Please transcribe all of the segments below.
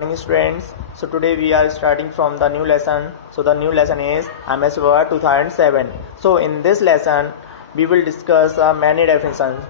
Morning students. So today we are starting from the new lesson. So the new lesson is MS Word 2007. So in this lesson we will discuss many definitions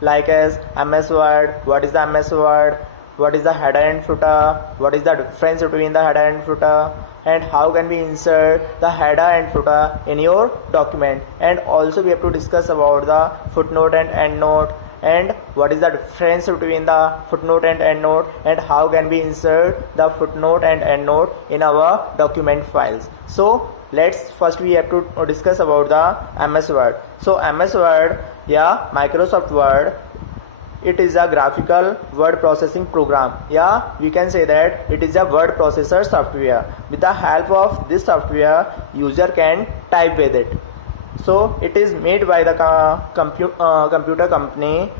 like as MS Word, what is the MS Word, what is the header and footer, what is the difference between the header and footer, and how can we insert the header and footer in your document, and also we have to discuss about the footnote and endnote, and what is the difference between the footnote and endnote, and how can we insert the footnote and endnote in our document files. So let's first we have to discuss about the MS Word. So MS Word, Microsoft Word, it is a graphical word processing program. We can say that it is a word processor software. With the help of this software, user can type with it. So it is made by the computer company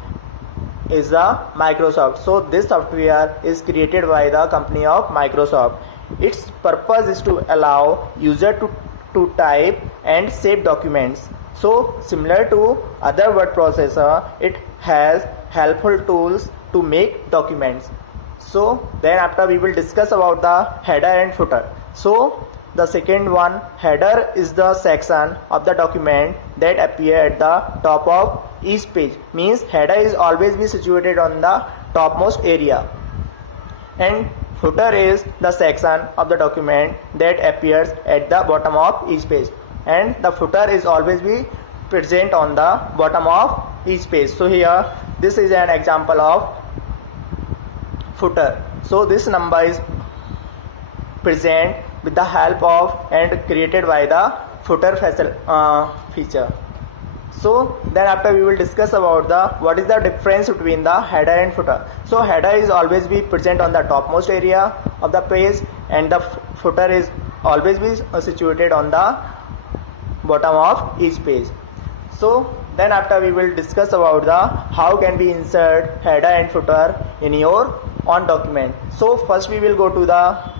is the Microsoft. So this software is created by the company of Microsoft. Its purpose is to allow user to type and save documents. So similar to other word processor, it has helpful tools to make documents. So then after we will discuss about the header and footer. So the second one, header is the section of the document that appear at the top of each page. Means header is always be situated on the topmost area, and footer is the section of the document that appears at the bottom of each page, and the footer is always be present on the bottom of each page. So here this is an example of footer. So this number is present with the help of and created by the footer feature. So then after we will discuss about the what is the difference between the header and footer. So header is always be present on the topmost area of the page, and the footer is always be situated on the bottom of each page. So then after we will discuss about the how can we insert header and footer in your own document. So first we will go to the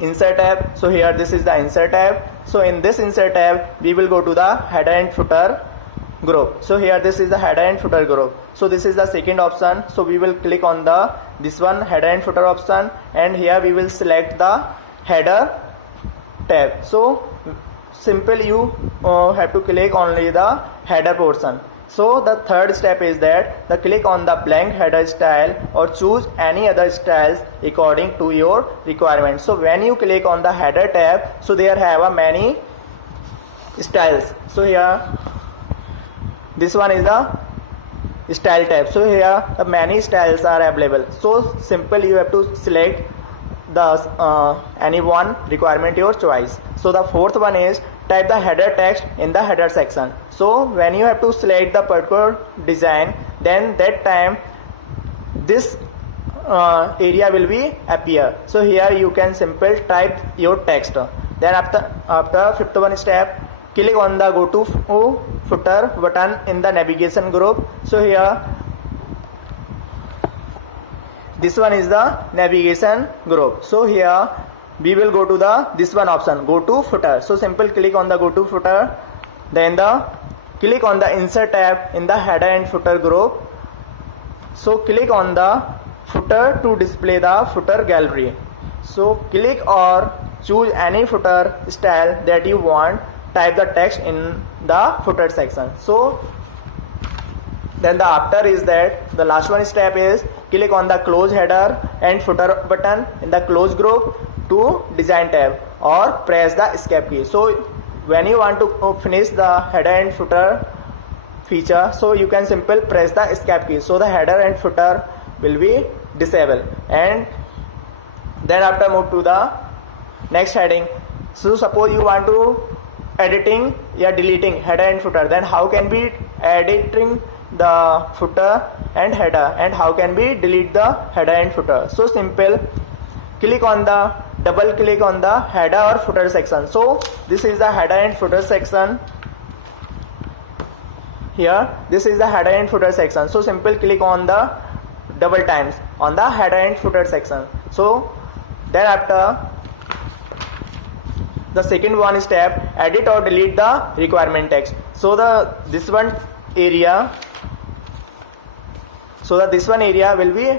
insert tab. So here this is the insert tab. So in this insert tab we will go to the header and footer group. So here this is the header and footer group. So this is the second option. So we will click on the this one header and footer option, and here we will select the header tab. So simple, you have to click only the header portion. So the third step is that the click on the blank header style or choose any other styles according to your requirements. So when you click on the header tab, so there have a many styles. So here this one is the style tab. So here many styles are available. So simple, you have to select the any one requirement your choice. So the fourth one is type the header text in the header section. So when you have to select the particular design, then that time this area will be appear. So here you can simple type your text. Then after fifth one step, click on the go to footer button in the navigation group. So here this one is the navigation group. So here we will go to the this one option, go to footer. So simple click on the go to footer, then the click on the insert tab in the header and footer group. So click on the footer to display the footer gallery. So click or choose any footer style that you want, type the text in the footer section. So then the after is that the last one step is click on the close header and footer button in the close group to design tab, or press the escape key. So when you want to finish the header and footer feature, so you can simply press the escape key. So the header and footer will be disabled, and then after move to the next heading. So suppose you want to editing deleting header and footer, then how can we editing the footer and header, and how can we delete the header and footer? So simple, click on the double click on the header or footer section. So this is the header and footer section. Here this is the header and footer section. So simple click on the double times on the header and footer section. So then after the second one step, edit or delete the requirement text. So this one area will be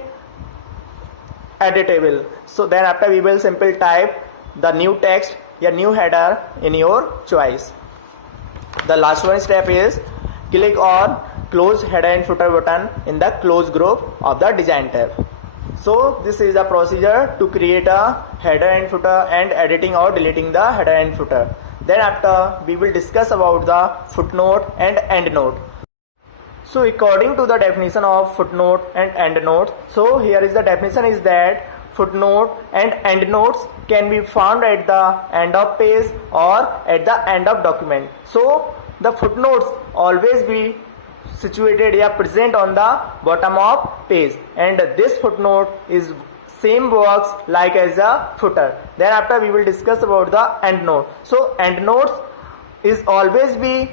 editable. So then after we will simply type the new text, a new header in your choice. The last one step is click on close header and footer button in the close group of the design tab. So this is the procedure to create a header and footer and editing or deleting the header and footer. Then after we will discuss about the footnote and endnote. So according to the definition of footnote and endnote, so here is the definition is that footnote and endnotes can be found at the end of page or at the end of document. So the footnotes always be situated or present on the bottom of page, and this footnote is same works like as a footer. Then after we will discuss about the endnote. So endnotes is always be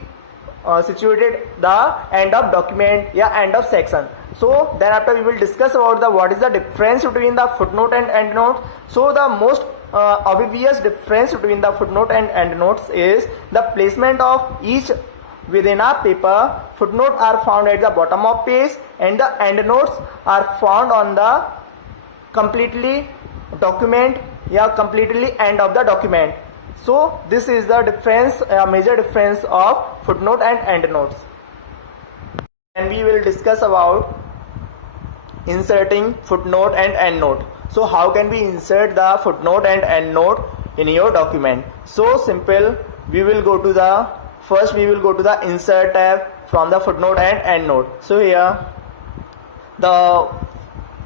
situated the end of document or end of section. So then after we will discuss about the what is the difference between the footnote and endnote. So the most obvious difference between the footnote and endnotes is the placement of each within a paper. Footnotes are found at the bottom of page and the endnotes are found on the completely document or completely end of the document. So this is the difference, major difference of footnote and endnotes. And we will discuss about inserting footnote and endnote. So how can we insert the footnote and endnote in your document? So simple, we will go to the first we will go to the insert tab from the footnote and endnote. So here the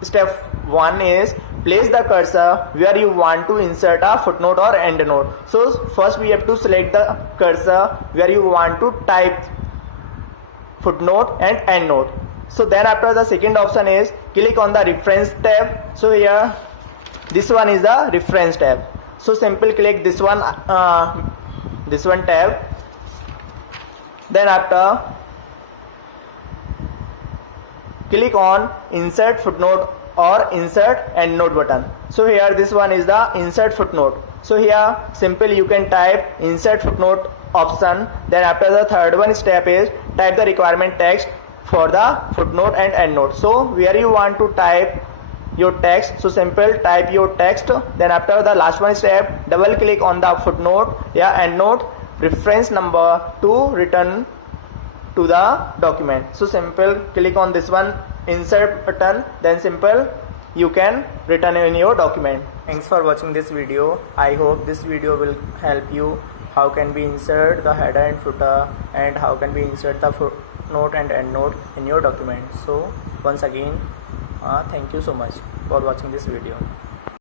step 1 is place the cursor where you want to insert a footnote or endnote. So first we have to select the cursor where you want to type footnote and endnote. So then after the second option is click on the reference tab. So here this one is the reference tab. So simple click this one tab. Then after click on insert footnote or insert endnote button. So here this one is the insert footnote. So here simple you can type insert footnote option. Then after the third one step is type the requirement text for the footnote and endnote. So where you want to type your text, so simple type your text. Then after the last one step double click on the footnote endnote reference number to return to the document. So simple click on this one insert button, then simple you can return in your document. Thanks for watching this video. I hope this video will help you how can we insert the header and footer and how can we insert the footnote and endnote in your document. So once again thank you so much for watching this video.